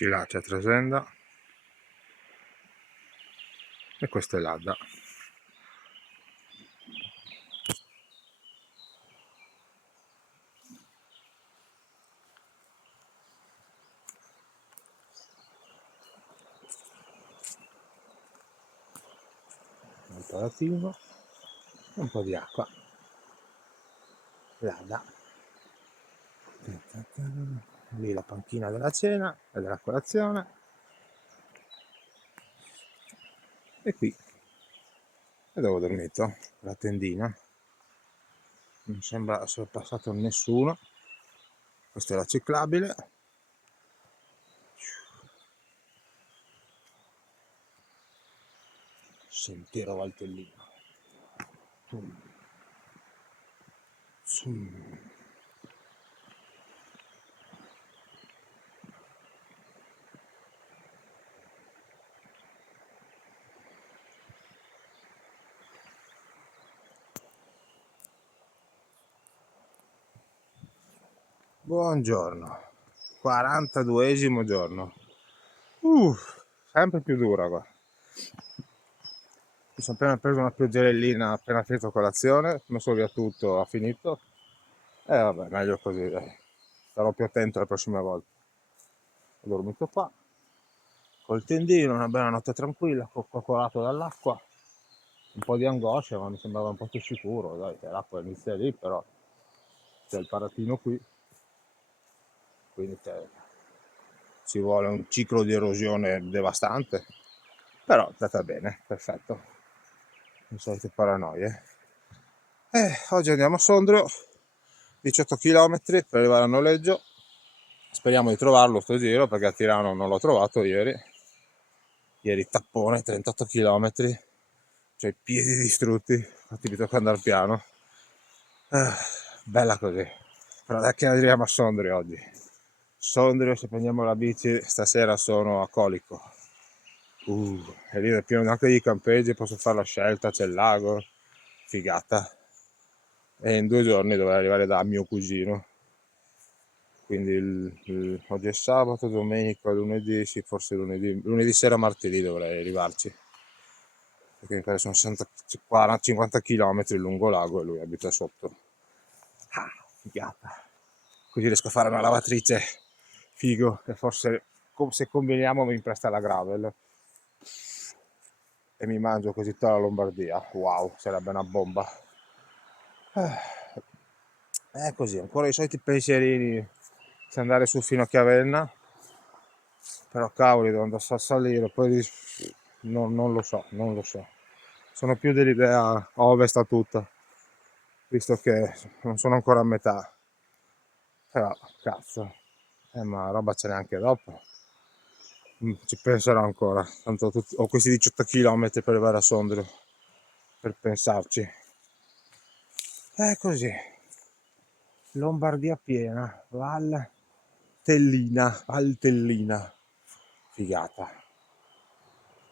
Di là c'è Tresenda e questo è l'Adda. Un po' d'attivo, un po' di acqua. L'Adda. Lì la panchina della cena e della colazione. E qui è dove ho dormito, la tendina. Non sembra essere passato nessuno. Questa è la ciclabile. Sentiero Valtellino. Buongiorno, 42esimo giorno. Sempre più dura qua. Mi sono appena preso una pioggerellina appena finito colazione, ho messo via tutto, ha finito. E vabbè, meglio così, dai. Sarò più attento le prossime volte. Ho dormito qua, col tendino, una bella notte tranquilla, coccolato dall'acqua. Un po' di angoscia, ma mi sembrava un po' più sicuro, dai, che l'acqua inizia lì, però c'è il paratino qui, quindi ci vuole un ciclo di erosione devastante, però è andata bene, perfetto, le solite paranoie. Oggi andiamo a Sondrio, 18 km per arrivare al noleggio, speriamo di trovarlo sto giro perché a Tirano non l'ho trovato ieri tappone, 38 km, cioè i piedi distrutti, infatti mi tocca andare piano. Bella così, però da che arriviamo a Sondrio oggi. Sondrio, se prendiamo la bici stasera sono a Colico, e lì è pieno anche di campeggi, posso fare la scelta, c'è il lago, figata, e in 2 giorni dovrei arrivare da mio cugino, quindi oggi è sabato, domenica, lunedì, sì, forse lunedì sera, martedì dovrei arrivarci, perché mi pare sono 50 km lungo lago e lui abita sotto. Figata, così riesco a fare una lavatrice, figo, e forse se combiniamo mi presta la gravel e mi mangio così tutta la Lombardia. Wow, sarebbe una bomba. È così, ancora i soliti pensierini se andare su fino a Chiavenna, però cavoli, devo andare a salire, poi non lo so. Sono più dell'idea ovest a tutta, visto che non sono ancora a metà, però cazzo, ma roba ce n'è anche dopo. Ci penserò ancora, tanto ho questi 18 km per arrivare a Sondrio, per pensarci. È così, Lombardia piena, Valtellina, figata,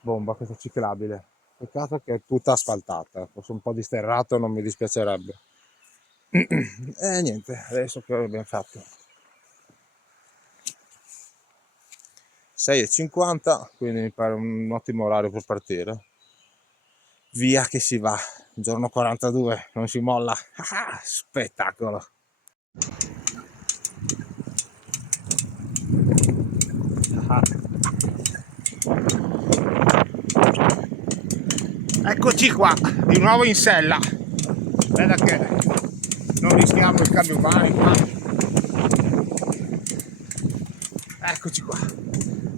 bomba questa ciclabile, peccato che è tutta asfaltata, fosse un po' di sterrato non mi dispiacerebbe. E niente, adesso che abbiamo fatto 6:50, quindi mi pare un ottimo orario per partire. Via che si va, giorno 42, non si molla. Spettacolo. Eccoci qua, di nuovo in sella. Veda che non rischiamo il cambio mani qua. Eccoci qua.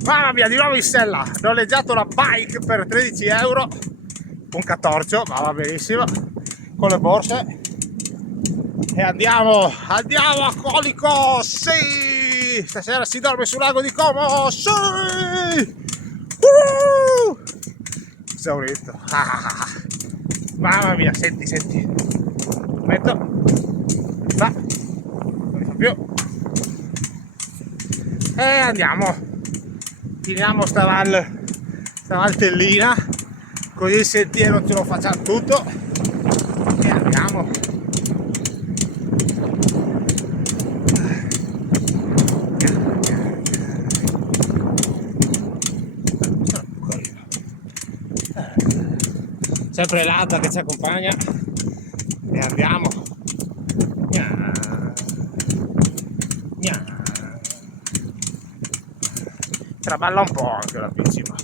Mamma mia, di nuovo in sella. Ho noleggiato la bike per 13 euro. Un catorcio, ma va benissimo. Con le borse. E andiamo a Colico. Sì! Stasera si dorme sul lago di Como. Sì! Esaurito. Mamma mia, senti. Metto. Va. Non mi fa più. E andiamo. Finiamo sta valtellina. Così il sentiero ce lo facciamo tutto. E andiamo. sempre l'Adda che ci accompagna e andiamo. Gna. Gna. Traballa un po' anche la bici, ma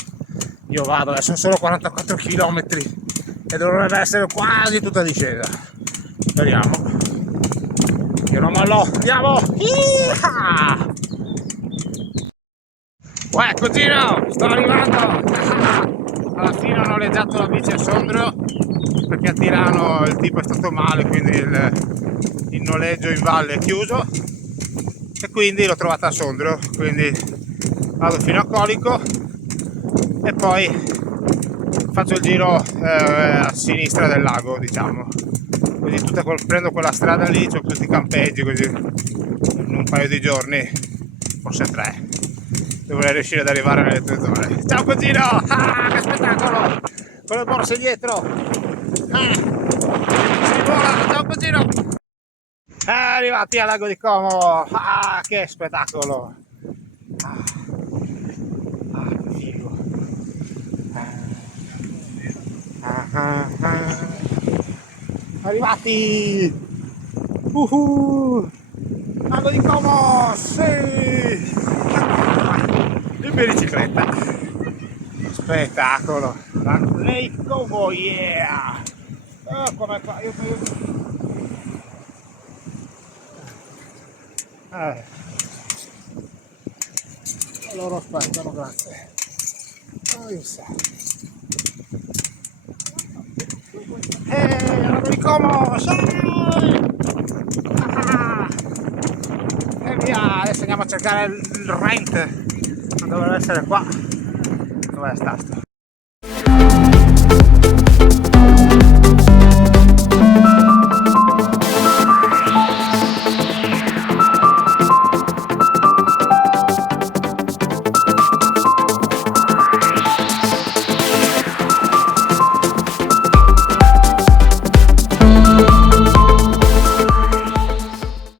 io vado, adesso sono solo 44 km e dovrebbe essere quasi tutta discesa. Speriamo che non mollò. Andiamo! Uè, cugino, sto arrivando! Alla fine ho noleggiato la bici a Sondrio perché a Tirano il tipo è stato male, quindi il noleggio in valle è chiuso e quindi l'ho trovata a Sondrio, quindi vado fino a Colico e poi faccio il giro a sinistra del lago, diciamo, così prendo quella strada lì, c'ho tutti i campeggi, così in un paio di giorni, forse 3, dovrei riuscire ad arrivare nelle tue zone. Ciao cugino! Ah, che spettacolo! Con le borse dietro! Si vola! Ciao cugino! Arrivati al lago di Como! Ah, che spettacolo! Che figo! Arrivati! Lago di Como! Sì! In bicicletta! Spettacolo! Lake Como, yeah! Come fa? Loro aspettano, grazie. Lago di Como! Sì! E via! Adesso andiamo a cercare il rent. Dovrebbe essere qua. Dov'è stato?